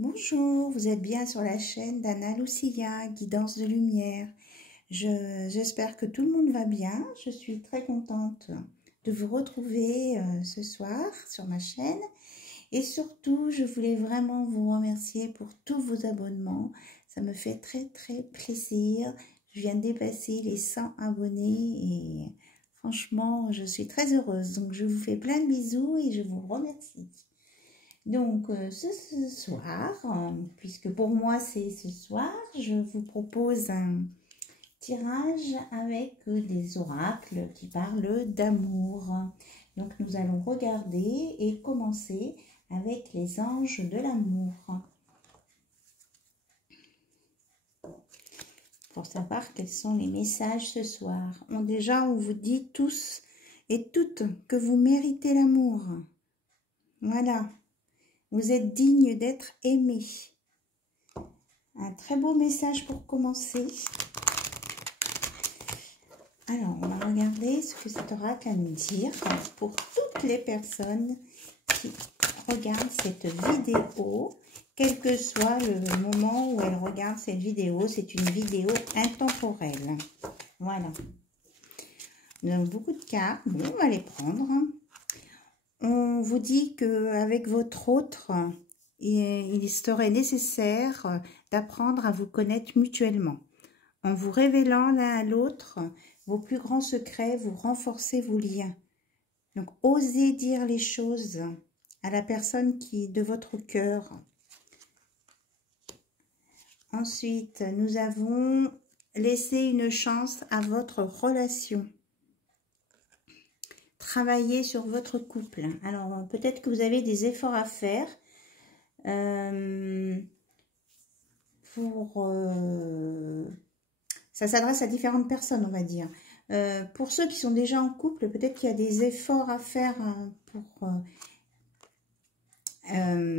Bonjour, vous êtes bien sur la chaîne d'Anna Lucia, Guidance de Lumière. J'espère que tout le monde va bien. Je suis très contente de vous retrouver ce soir sur ma chaîne. Et surtout, je voulais vraiment vous remercier pour tous vos abonnements. Ça me fait très plaisir. Je viens de dépasser les 100 abonnés et franchement, je suis très heureuse. Donc, je vous fais plein de bisous et je vous remercie. Donc, ce soir, puisque pour moi c'est ce soir, je vous propose un tirage avec des oracles qui parlent d'amour. Donc, nous allons regarder et commencer avec les anges de l'amour. Pour savoir quels sont les messages ce soir. Déjà, on vous dit tous et toutes que vous méritez l'amour. Voilà. Vous êtes digne d'être aimé. Un très beau message pour commencer. Alors, on va regarder ce que cet oracle a à nous dire pour toutes les personnes qui regardent cette vidéo, quel que soit le moment où elles regardent cette vidéo. C'est une vidéo intemporelle. Voilà. Nous avons beaucoup de cartes. Bon, on va les prendre. On vous dit qu'avec votre autre, il serait nécessaire d'apprendre à vous connaître mutuellement. En vous révélant l'un à l'autre vos plus grands secrets, vous renforcez vos liens. Donc, osez dire les choses à la personne qui est de votre cœur. Ensuite, nous avons laissé une chance à votre relation. Travaillez sur votre couple. Alors, peut-être que vous avez des efforts à faire ça s'adresse à différentes personnes, on va dire. Pour ceux qui sont déjà en couple, peut-être qu'il y a des efforts à faire pour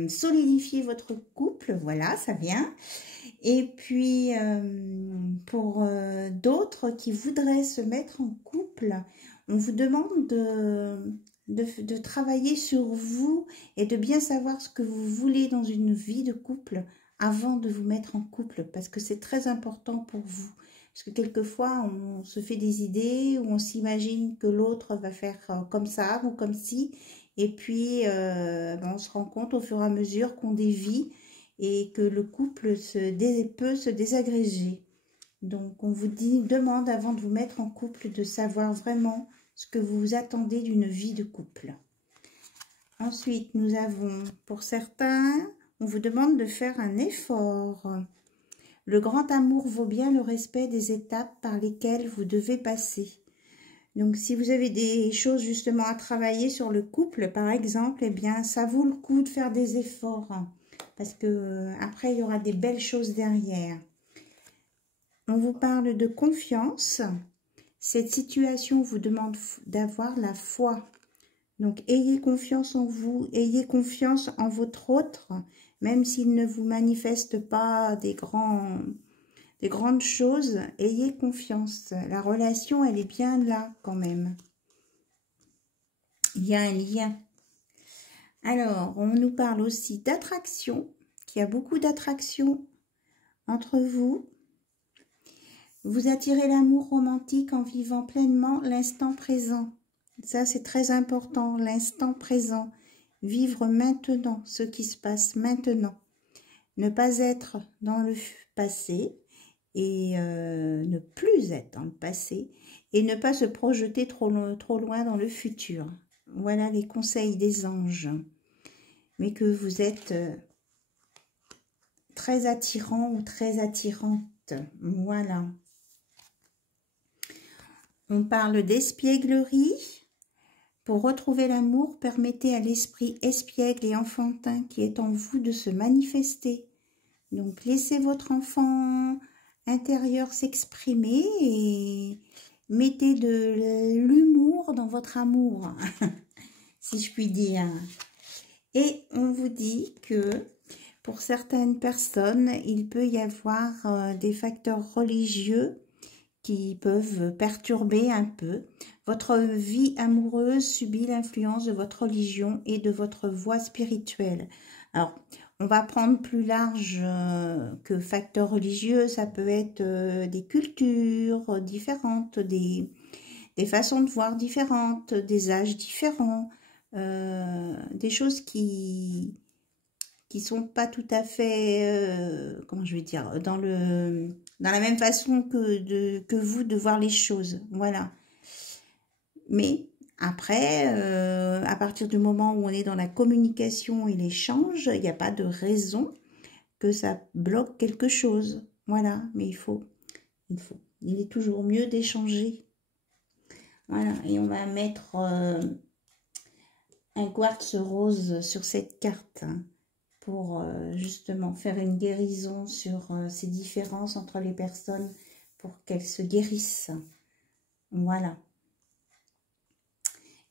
solidifier votre couple. Voilà, ça vient. Et puis, pour d'autres qui voudraient se mettre en couple, on vous demande de travailler sur vous et de bien savoir ce que vous voulez dans une vie de couple avant de vous mettre en couple, parce que c'est très important pour vous. Parce que quelquefois, on se fait des idées, ou on s'imagine que l'autre va faire comme ça ou comme ci, et puis on se rend compte au fur et à mesure qu'on dévie et que le couple peut se désagréger. Donc, on vous demande avant de vous mettre en couple de savoir vraiment ce que vous attendez d'une vie de couple. Ensuite, nous avons, pour certains, on vous demande de faire un effort. Le grand amour vaut bien le respect des étapes par lesquelles vous devez passer. Donc, si vous avez des choses justement à travailler sur le couple, par exemple, eh bien, ça vaut le coup de faire des efforts. Parce que après, il y aura des belles choses derrière. On vous parle de confiance. Cette situation vous demande d'avoir la foi. Donc, ayez confiance en vous, ayez confiance en votre autre, même s'il ne vous manifeste pas des grandes choses, ayez confiance. La relation, elle est bien là quand même. Il y a un lien. Alors, on nous parle aussi d'attraction, qu'il y a beaucoup d'attraction entre vous. Vous attirez l'amour romantique en vivant pleinement l'instant présent. Ça, c'est très important, l'instant présent. Vivre maintenant ce qui se passe maintenant. Ne pas être dans le passé et ne plus être dans le passé et ne pas se projeter trop loin dans le futur. Voilà les conseils des anges. Mais que vous êtes très attirant ou très attirante. Voilà. On parle d'espièglerie. Pour retrouver l'amour, permettez à l'esprit espiègle et enfantin qui est en vous de se manifester. Donc, laissez votre enfant intérieur s'exprimer et mettez de l'humour dans votre amour, si je puis dire. Et on vous dit que pour certaines personnes, il peut y avoir des facteurs religieux qui peuvent perturber un peu. Votre vie amoureuse subit l'influence de votre religion et de votre voie spirituelle. Alors, On va prendre plus large que facteur religieux. Ça peut être des cultures différentes, des façons de voir différentes, des âges différents, des choses qui sont pas tout à fait, comment je vais dire, dans la même façon que vous de voir les choses. Voilà. Mais après, à partir du moment où on est dans la communication et l'échange, il n'y a pas de raison que ça bloque quelque chose. Voilà, mais il est toujours mieux d'échanger. Voilà, et on va mettre un quartz rose sur cette carte pour justement faire une guérison sur ces différences entre les personnes pour qu'elles se guérissent. Voilà.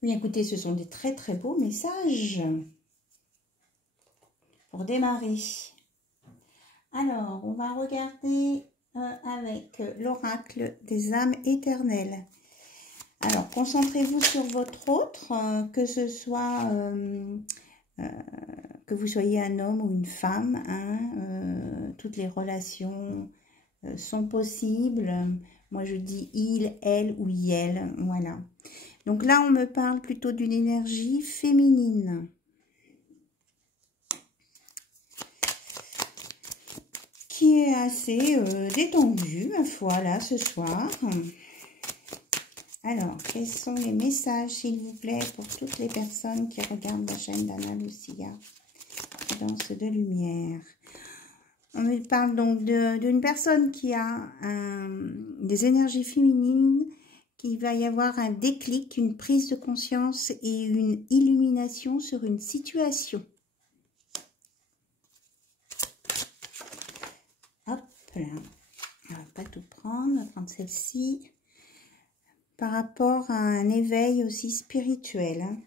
Bien, écoutez, ce sont des très très beaux messages pour démarrer. Alors, on va regarder avec l'oracle des âmes éternelles. Alors, concentrez-vous sur votre autre, que ce soit que vous soyez un homme ou une femme. Hein, toutes les relations sont possibles. Moi, je dis il, elle ou yel. Voilà. Donc là, on me parle plutôt d'une énergie féminine. Qui est assez détendue, ma foi, là, ce soir. Alors, quels sont les messages, s'il vous plaît, pour toutes les personnes qui regardent la chaîne d'Anna Lucia, Danse de lumière. On me parle donc d'une personne qui a des énergies féminines, qu'il va y avoir un déclic, une prise de conscience et une illumination sur une situation. Hop là, on va pas tout prendre, on va prendre celle-ci. Par rapport à un éveil aussi spirituel hein,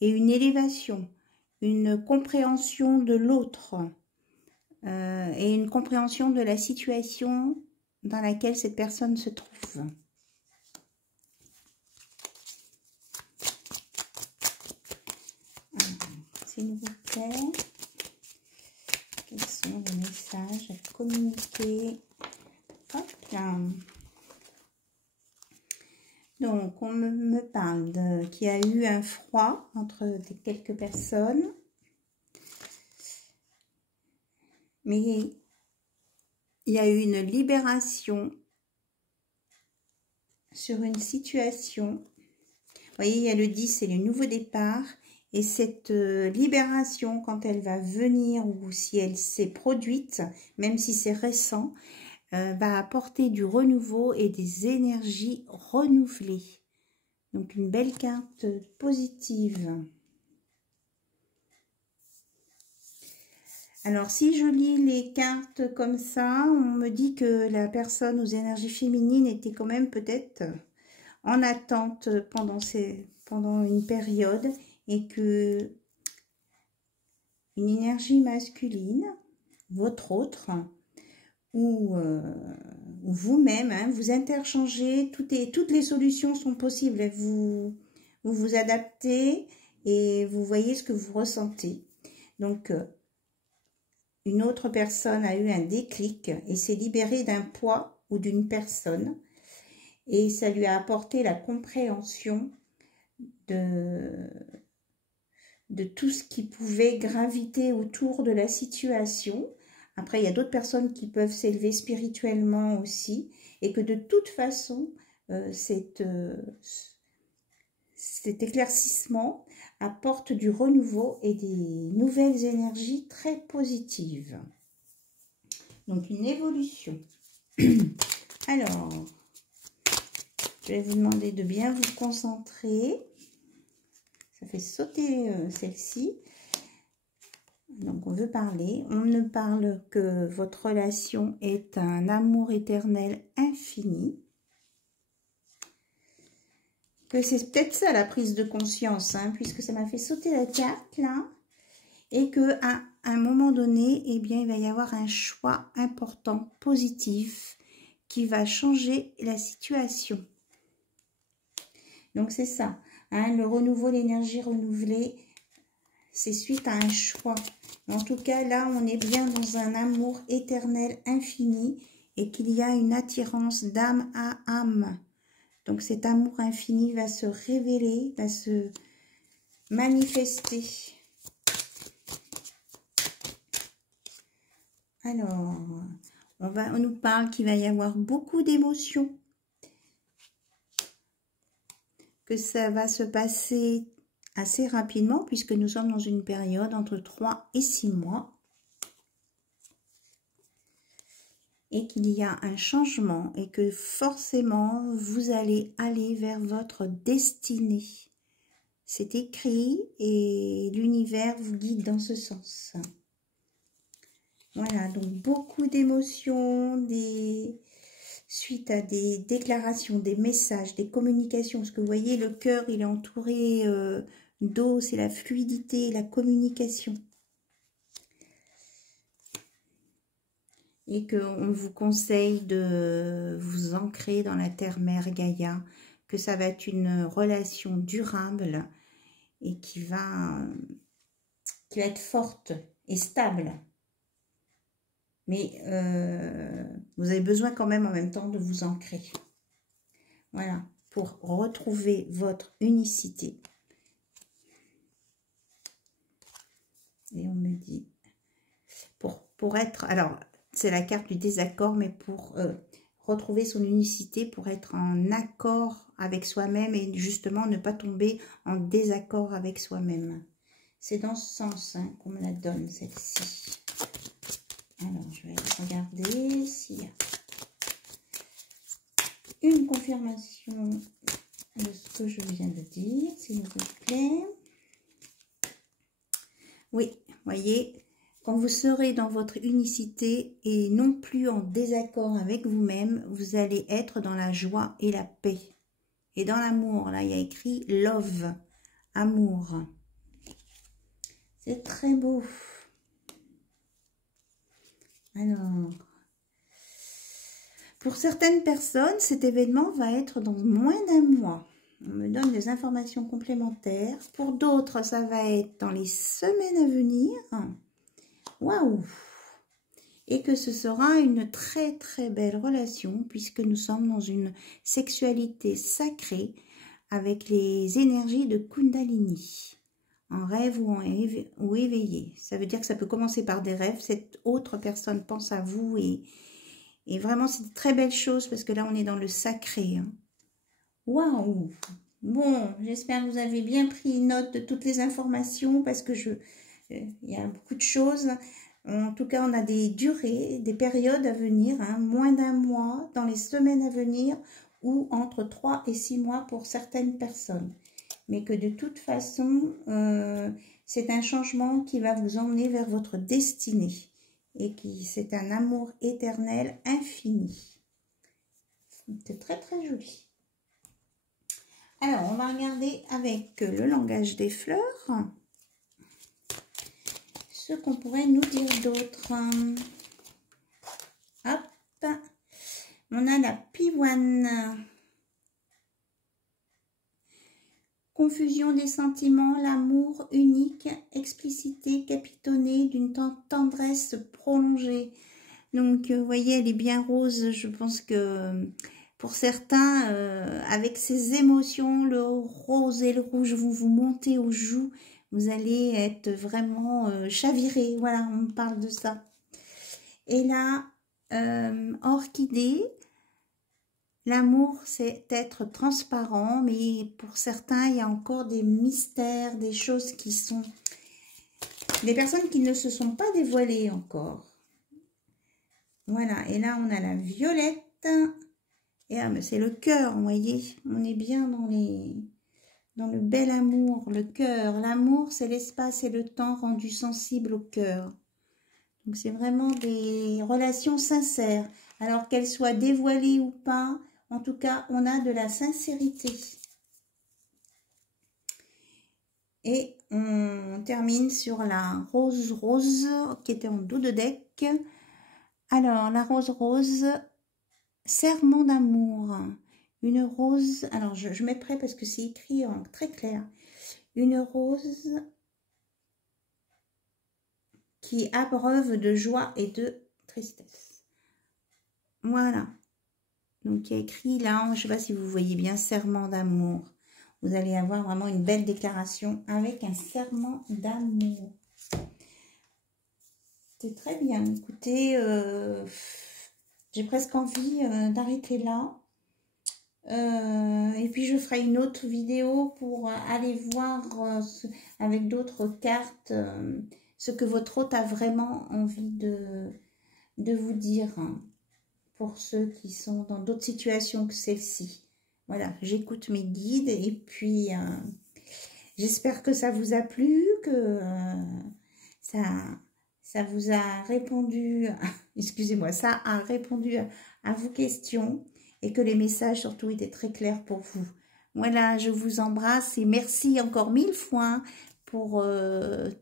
et une élévation, une compréhension de l'autre et une compréhension de la situation dans laquelle cette personne se trouve. S'il vous plaît, quels sont les messages à communiquer? Hop là. Donc, on me parle qu'il y a eu un froid entre quelques personnes. Mais il y a eu une libération sur une situation. Vous voyez, il y a le 10, c'est le nouveau départ. Et cette libération, quand elle va venir ou si elle s'est produite, même si c'est récent, va apporter du renouveau et des énergies renouvelées. Donc une belle carte positive. Alors si je lis les cartes comme ça, on me dit que la personne aux énergies féminines était quand même peut-être en attente pendant une période et que une énergie masculine, votre autre, ou vous-même, hein, vous interchangez, toutes les solutions sont possibles. Vous vous adaptez et vous voyez ce que vous ressentez. Donc, une autre personne a eu un déclic et s'est libérée d'un poids ou d'une personne. Et ça lui a apporté la compréhension de tout ce qui pouvait graviter autour de la situation. Après, il y a d'autres personnes qui peuvent s'élever spirituellement aussi, et que de toute façon, cet éclaircissement apporte du renouveau et des nouvelles énergies très positives. Donc, une évolution. Alors, je vais vous demander de bien vous concentrer. Ça fait sauter celle-ci. Donc, on veut parler. On ne parle que votre relation est un amour éternel infini. Que c'est peut-être ça la prise de conscience, hein, puisque ça m'a fait sauter la carte, là. Et qu'à un moment donné, eh bien, il va y avoir un choix important, positif, qui va changer la situation. Donc, c'est ça. Hein, le renouveau, l'énergie renouvelée, c'est suite à un choix. En tout cas, là, on est bien dans un amour éternel, infini, et qu'il y a une attirance d'âme à âme. Donc, cet amour infini va se révéler, va se manifester. Alors, on nous parle qu'il va y avoir beaucoup d'émotions, que ça va se passer assez rapidement, puisque nous sommes dans une période entre 3 et 6 mois. Et qu'il y a un changement et que forcément, vous allez aller vers votre destinée. C'est écrit et l'univers vous guide dans ce sens. Voilà, donc beaucoup d'émotions, suite à des déclarations, des messages, des communications. Parce que vous voyez, le cœur, il est entouré d'eau, c'est la fluidité, la communication. Et qu'on vous conseille de vous ancrer dans la terre-mère Gaïa, que ça va être une relation durable et qui va être forte et stable. Mais vous avez besoin quand même en même temps de vous ancrer. Voilà, pour retrouver votre unicité. Et on me dit, pour être, alors c'est la carte du désaccord, mais pour retrouver son unicité, pour être en accord avec soi-même et justement ne pas tomber en désaccord avec soi-même. C'est dans ce sens hein, qu'on me la donne, celle-ci. Alors, je vais regarder s'il y a une confirmation de ce que je viens de dire, s'il vous plaît. Oui, voyez, quand vous serez dans votre unicité et non plus en désaccord avec vous-même, vous allez être dans la joie et la paix. Et dans l'amour, là, il y a écrit « love », amour. C'est très beau. Alors, pour certaines personnes, cet événement va être dans moins d'un mois. On me donne des informations complémentaires. Pour d'autres, ça va être dans les semaines à venir. Waouh! Et que ce sera une très très belle relation puisque nous sommes dans une sexualité sacrée avec les énergies de Kundalini, en rêve ou éveillé. Ça veut dire que ça peut commencer par des rêves, cette autre personne pense à vous et vraiment c'est de très belles choses parce que là on est dans le sacré. Hein. Waouh! Bon, j'espère que vous avez bien pris note de toutes les informations parce que il y a beaucoup de choses. En tout cas, on a des durées, des périodes à venir, hein, moins d'un mois, dans les semaines à venir, ou entre 3 et 6 mois pour certaines personnes. Mais que de toute façon, c'est un changement qui va vous emmener vers votre destinée. Et c'est un amour éternel infini. C'est très très joli. Alors, on va regarder avec le langage des fleurs. Ce qu'on pourrait nous dire d'autre. Hop, on a la pivoine. Confusion des sentiments, l'amour unique, explicité capitonnée d'une tendresse prolongée. Donc, vous voyez, elle est bien rose. Je pense que pour certains, avec ces émotions, le rose et le rouge vont vous monter aux joues. Vous allez être vraiment chaviré. Voilà, on parle de ça. Et là, orchidée, l'amour, c'est être transparent, mais pour certains, il y a encore des mystères, des choses qui sont... Des personnes qui ne se sont pas dévoilées encore. Voilà, et là, on a la violette. Et ah, mais c'est le cœur, vous voyez. On est bien dans le bel amour, le cœur. L'amour, c'est l'espace et le temps rendus sensibles au cœur. Donc, c'est vraiment des relations sincères. Alors qu'elles soient dévoilées ou pas, en tout cas, on a de la sincérité. Et on termine sur la rose qui était en dos de deck. Alors, la rose, serment d'amour. Une rose, alors je mets près parce que c'est écrit en très clair. Une rose qui abreuve de joie et de tristesse. Voilà. Donc, il y a écrit là, je ne sais pas si vous voyez bien, serment d'amour. Vous allez avoir vraiment une belle déclaration avec un serment d'amour. C'est très bien. Écoutez, j'ai presque envie d'arrêter là. Et puis, je ferai une autre vidéo pour aller voir avec d'autres cartes ce que votre hôte a vraiment envie de vous dire, hein, pour ceux qui sont dans d'autres situations que celle-ci. Voilà, j'écoute mes guides et puis j'espère que ça vous a plu, que ça vous a répondu, excusez-moi, ça a répondu à vos questions et que les messages surtout étaient très clairs pour vous. Voilà, je vous embrasse et merci encore 1000 fois pour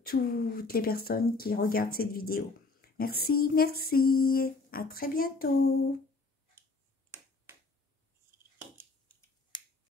toutes les personnes qui regardent cette vidéo. Merci, merci, à très bientôt.